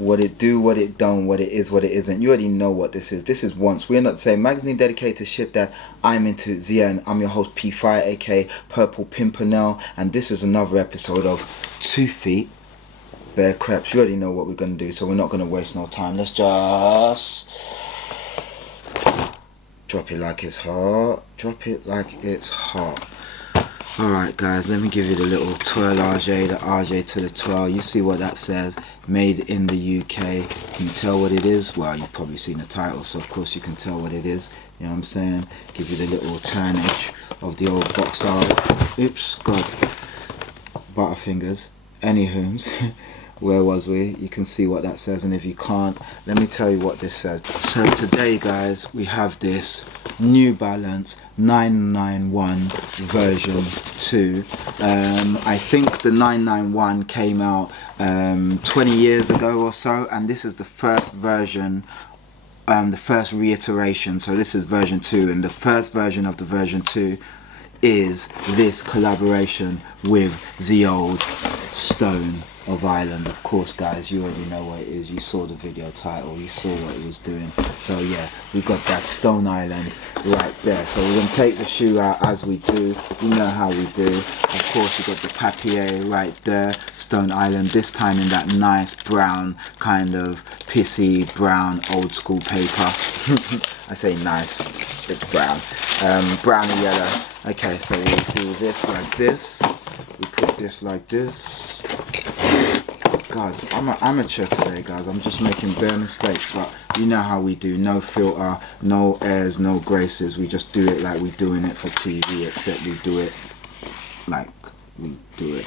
what it do, what it done, what it is, what it isn't. You already know what this is. This is Once. We're Not the Same. Magazine dedicated to shit that I'm into. Zia, and I'm your host P Fire, aka Purple Pimpernel, and this is another episode of 2 Feet Bare Creps. You already know what we're gonna do, so we're not gonna waste no time. Let's just drop it like it's hot. Drop it like it's hot. Alright guys, let me give you the little twirl RJ, the RJ to the twirl. You see what that says, made in the UK. Can you tell what it is? Well, you've probably seen the title, so of course you can tell what it is. You know what I'm saying? Give you the little turnage of the old box art. Oops, God. Butterfingers. Anywho's. Where was we? You can see what that says, and if you can't, let me tell you what this says. So today guys, we have this New Balance 991 version 2. I think the 991 came out 20 years ago or so, and this is the first version, the first reiteration. So this is version 2, and the first version of the version 2 is this collaboration with the old Stone of Island. Of course guys, you already know what it is. You saw the video title, you saw what it was doing. So yeah, we got that Stone Island right there. So we're going to take the shoe out as we do. You know how we do. Of course we got the papier right there, Stone Island, this time in that nice brown, kind of pissy brown old school paper. I say nice, it's brown, brown and yellow. Okay, so we do this like this, we put this like this. God, I'm an amateur today guys, I'm just making bare mistakes, but you know how we do. No filter, no airs, no graces. We just do it like we're doing it for TV, except we do it like we do it.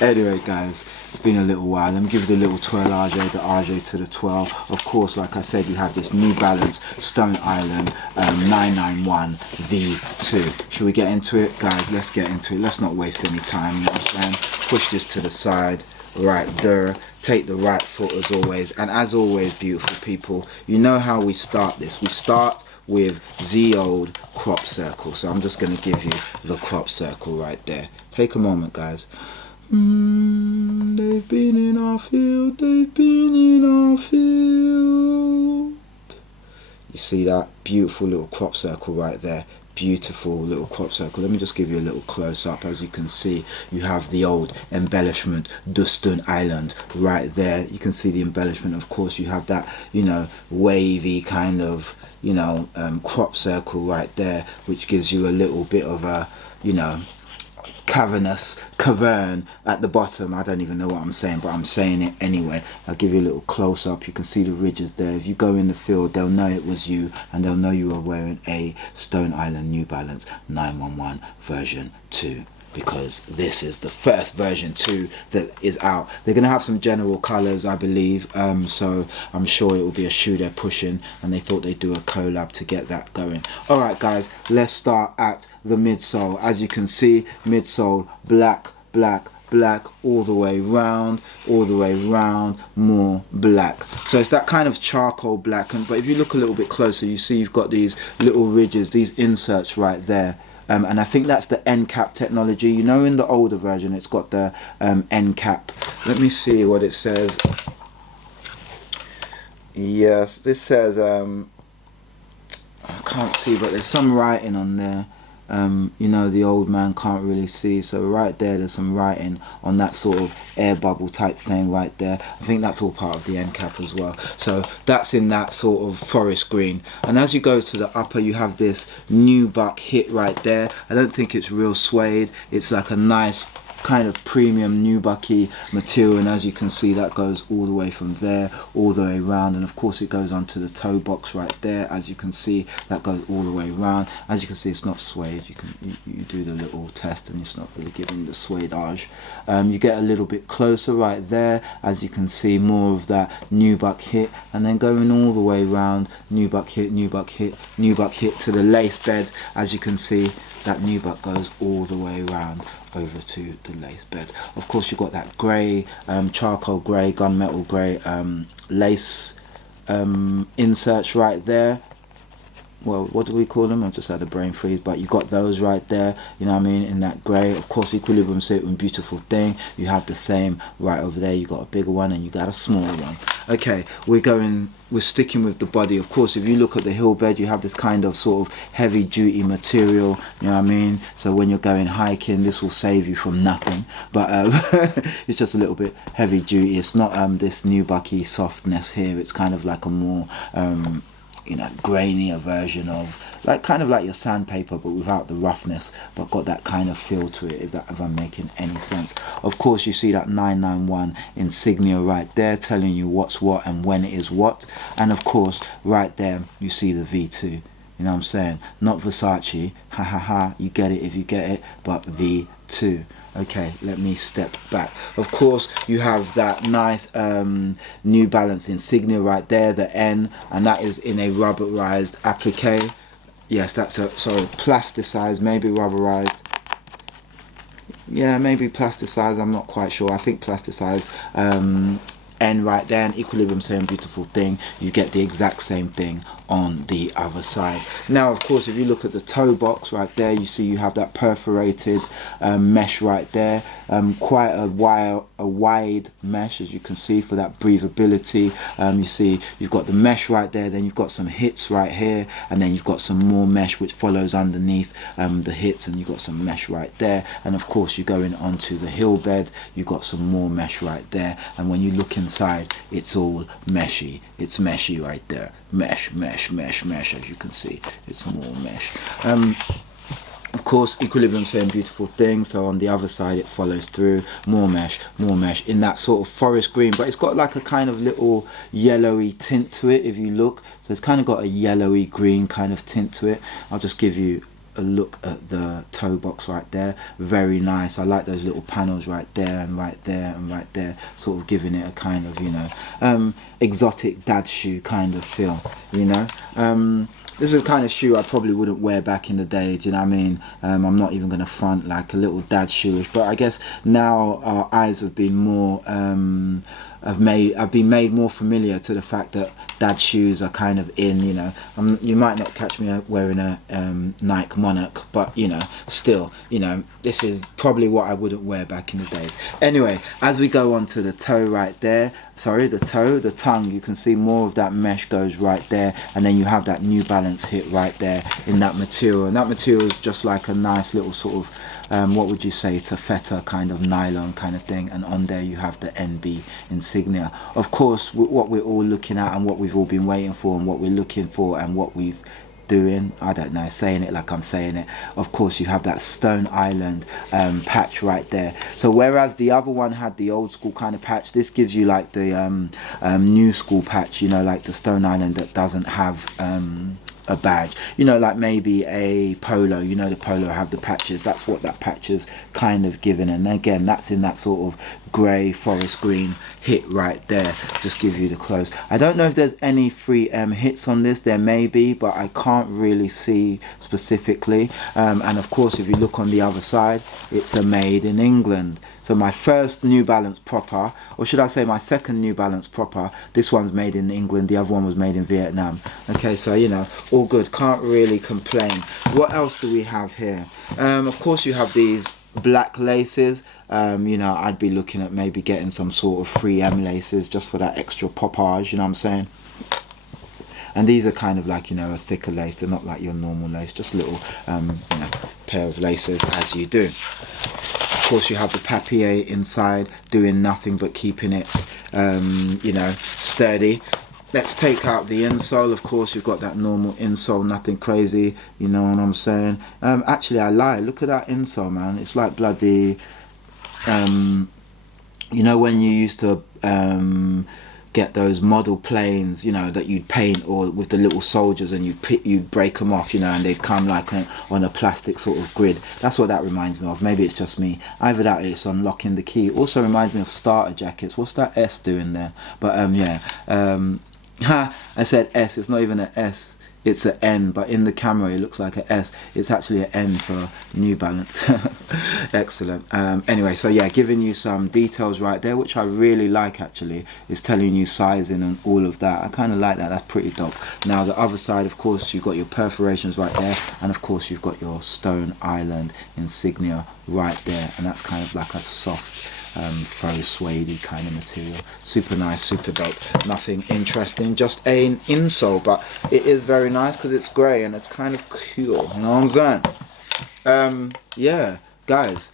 Anyway guys, it's been a little while. Let me give you the little twirl RJ, the RJ to the twirl. Of course, like I said, you have this New Balance Stone Island 991 V2. Should we get into it? Guys, let's get into it. Let's not waste any time, you know what I'm saying? Push this to the side, right there. Take the right foot as always. And as always, beautiful people, you know how we start this. We start with the old crop circle. So I'm just going to give you the crop circle right there. Take a moment, guys. They've been in our field, they've been in our field. You see that beautiful little crop circle right there? Beautiful little crop circle. Let me just give you a little close up. As you can see, you have the old embellishment, Stone Island right there. You can see the embellishment. Of course, you have that, you know, wavy kind of, you know, crop circle right there, which gives you a little bit of a, you know, cavernous cavern at the bottom. I don't even know what I'm saying, but I'm saying it anyway. I'll give you a little close up. You can see the ridges there. If you go in the field, they'll know it was you, and they'll know you are wearing a Stone Island New Balance 911 version 2, because this is the first version 2 that is out. They're gonna have some general colors, I believe, so I'm sure it will be a shoe they're pushing, and they thought they'd do a collab to get that going. All right guys, let's start at the midsole. As you can see, midsole black, black, black, all the way round, more black. So it's that kind of charcoal black, but if you look a little bit closer, you see you've got these little ridges, these inserts right there. And I think that's the end cap technology. You know, in the older version, it's got the end cap. Let me see what it says. Yes, this says, I can't see, but there's some writing on there. You know, the old man can't really see, so right there there's some writing on that sort of air bubble type thing right there. I think that's all part of the end cap as well. So that's in that sort of forest green, and as you go to the upper, you have this nubuck hit right there. I don't think it's real suede, it's like a nice kind of premium nubucky material, and as you can see, that goes all the way from there all the way around, and of course it goes onto the toe box right there. As you can see, that goes all the way around. As you can see, it's not suede. You do the little test and it's not really giving the suedeage. You get a little bit closer right there. As you can see, more of that nubuck hit, and then going all the way around, nubuck hit, nubuck hit, nubuck hit to the lace bed. As you can see, that nubuck goes all the way around over to the lace bed. Of course, you've got that grey, charcoal grey, gunmetal grey lace inserts right there. well, what do we call them? I just had a brain freeze, but you got those right there, you know what I mean, in that grey. Of course, Equilibrium Certain Beautiful Thing, you have the same right over there. You got a bigger one and you got a smaller one. Okay, we're sticking with the body. Of course, if you look at the heel bed, you have this kind of sort of heavy duty material, you know what I mean, so when you're going hiking, this will save you from nothing, but it's just a little bit heavy duty. It's not this nubucky softness here. It's kind of like a more you know, grainier version of, like, kind of like your sandpaper, but without the roughness, but got that kind of feel to it, if I'm making any sense. Of course, you see that 991 insignia right there, telling you what's what and when it is what. And of course, right there, you see the V2. You know what I'm saying? Not Versace, ha ha ha, you get it if you get it, but V2. Okay, let me step back. Of course, you have that nice New Balance insignia right there, the N, and that is in a rubberized applique. Yes, that's a, sorry, plasticized, maybe rubberized. Yeah, maybe plasticized, I'm not quite sure. I think plasticized. N right there, and Equilibrium Certain Beautiful Thing, you get the exact same thing on the other side. Now, of course, if you look at the toe box right there, you see you have that perforated mesh right there, quite a wide mesh, as you can see, for that breathability. You see you've got the mesh right there, then you've got some hits right here, and then you've got some more mesh which follows underneath the hits, and you've got some mesh right there. And of course, you're going onto the heel bed, you've got some more mesh right there, and when you look inside, it's all meshy. It's meshy right there. Mesh, mesh, mesh, mesh, as you can see, it's more mesh. Of course, Equilibrium Certain Beautiful Thing, so on the other side it follows through, more mesh in that sort of forest green, but it's got like a kind of little yellowy tint to it if you look, so it's kind of got a yellowy green kind of tint to it. I'll just give you a look at the toe box right there. Very nice. I like those little panels right there and right there and right there, sort of giving it a kind of, you know, exotic dad shoe kind of feel, you know. This is the kind of shoe I probably wouldn't wear back in the day, do you know what I mean? I'm not even going to front, like a little dad shoeish, but I guess now our eyes have been more I've been made more familiar to the fact that dad shoes are kind of in, you know. You might not catch me wearing a Nike Monarch, but you know, still, you know, this is probably what I wouldn't wear back in the days. Anyway, as we go on to the toe right there, sorry, the tongue, you can see more of that mesh goes right there, and then you have that New Balance hit right there in that material, and that material is just like a nice little sort of what would you say, taffeta kind of nylon kind of thing, and on there you have the NB insignia. Of course, what we're all looking at and what we've all been waiting for and what we're looking for and what we've doing, I don't know, saying it like I'm saying it, of course you have that Stone Island patch right there. So whereas the other one had the old school kind of patch, this gives you like the new school patch, you know, like the Stone Island that doesn't have a badge, you know, like maybe a polo, you know, the polo have the patches. That's what that patch is kind of given, and again, that's in that sort of grey forest green hit right there. Just give you the close. I don't know if there's any 3M hits on this. There may be, but I can't really see specifically. And of course, if you look on the other side, it's a made in England. So my first New Balance proper, or should I say my second New Balance proper, this one's made in England, the other one was made in Vietnam. Okay, so you know, all good, can't really complain. What else do we have here? Of course you have these black laces. You know, I'd be looking at maybe getting some sort of 3M laces just for that extra poppage, you know what I'm saying? And these are kind of like, you know, a thicker lace. They're not like your normal lace, just a little you know, pair of laces as you do. Of course you have the papier inside, doing nothing but keeping it you know, sturdy. Let's take out the insole. Of course you've got that normal insole, nothing crazy, you know what I'm saying? Actually I lie, look at that insole, man. It's like bloody you know when you used to get those model planes, you know, that you'd paint, or with the little soldiers, and you'd break them off, you know, and they'd come like on a plastic sort of grid. That's what that reminds me of. Maybe it's just me. Either that or it's unlocking the key. Also reminds me of starter jackets. What's that S doing there? But yeah, I said S, it's not even an S, it's an N, but in the camera it looks like an S. It's actually an N for New Balance. Excellent. Anyway, so yeah, giving you some details right there, which I really like actually. Is telling you sizing and all of that. I kind of like that. That's pretty dope. Now the other side, of course, you've got your perforations right there, and of course you've got your Stone Island insignia right there, and that's kind of like a soft faux suede kind of material. Super nice, super dope. Nothing interesting, just an insole, but it is very nice because it's grey and it's kind of cool, you know what I'm saying? Yeah, guys,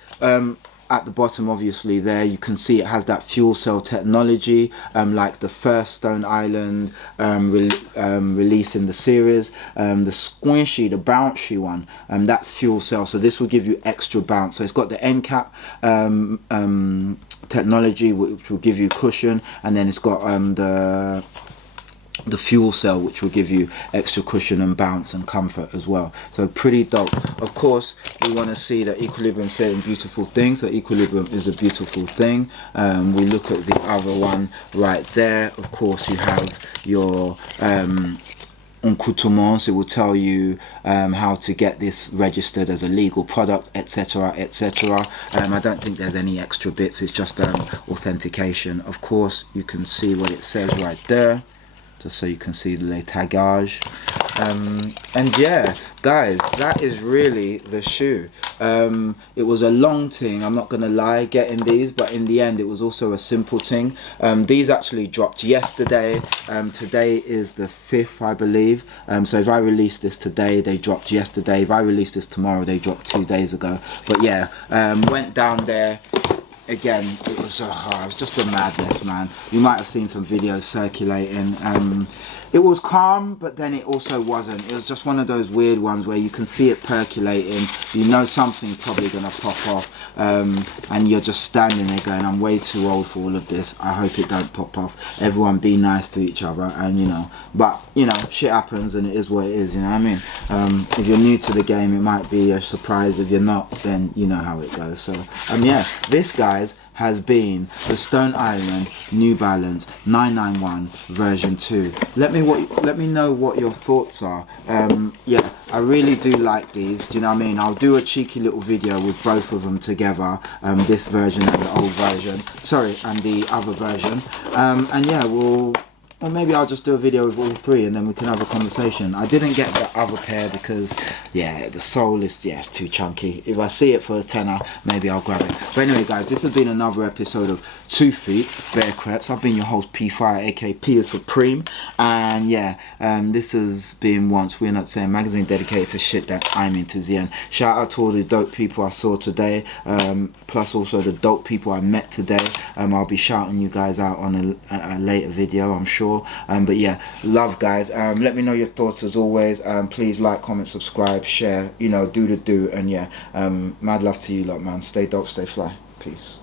at the bottom obviously there you can see it has that fuel cell technology, like the first Stone Island release in the series. The squishy, the bouncy one, that's fuel cell, so this will give you extra bounce. So it's got the end cap technology, which will give you cushion, and then it's got the fuel cell, which will give you extra cushion and bounce and comfort as well. So pretty dope. Of course, we want to see that Equilibrium saying beautiful things. So Equilibrium is a beautiful thing. We look at the other one right there. Of course, you have your encoutrements. It will tell you how to get this registered as a legal product, etc, etc. I don't think there's any extra bits. It's just authentication. Of course, you can see what it says right there, just so you can see the tagage. And yeah, guys, that is really the shoe. It was a long thing, I'm not gonna lie, getting these, but in the end it was also a simple thing. These actually dropped yesterday. Today is the 5th, I believe. So if I release this today, they dropped yesterday. If I release this tomorrow, they dropped 2 days ago. But yeah, went down there. Again, it was just a madness, man. You might have seen some videos circulating. It was calm, but then it also wasn't. It was just one of those weird ones where you can see it percolating. You know something's probably gonna pop off, and you're just standing there going, I'm way too old for all of this. I hope it don't pop off. Everyone be nice to each other, and you know, but you know, shit happens and it is what it is, you know what I mean? If you're new to the game, it might be a surprise. If you're not, then you know how it goes. So yeah, this, guys, has been the Stone Island New Balance 991 version 2. Let me know what your thoughts are. Yeah, I really do like these. Do you know what I mean? I'll do a cheeky little video with both of them together, this version and the old version, sorry, and the other version. And yeah, or maybe I'll just do a video with all three and then we can have a conversation. I didn't get the other pair because, yeah, the sole is, yeah, it's too chunky. If I see it for a tenner, maybe I'll grab it. But anyway, guys, this has been another episode of 2 Feet Bare Creps. I've been your host, P-Fire, aka P is for Preem. And yeah, this has been Once We're Not Saying, magazine dedicated to shit that I'm into, the end. Shout out to all the dope people I saw today, plus also the dope people I met today. I'll be shouting you guys out on a later video, I'm sure. But yeah, love, guys. Let me know your thoughts as always. Please like, comment, subscribe, share, you know, do the do. And yeah, mad love to you lot, man. Stay dope, stay fly. Peace.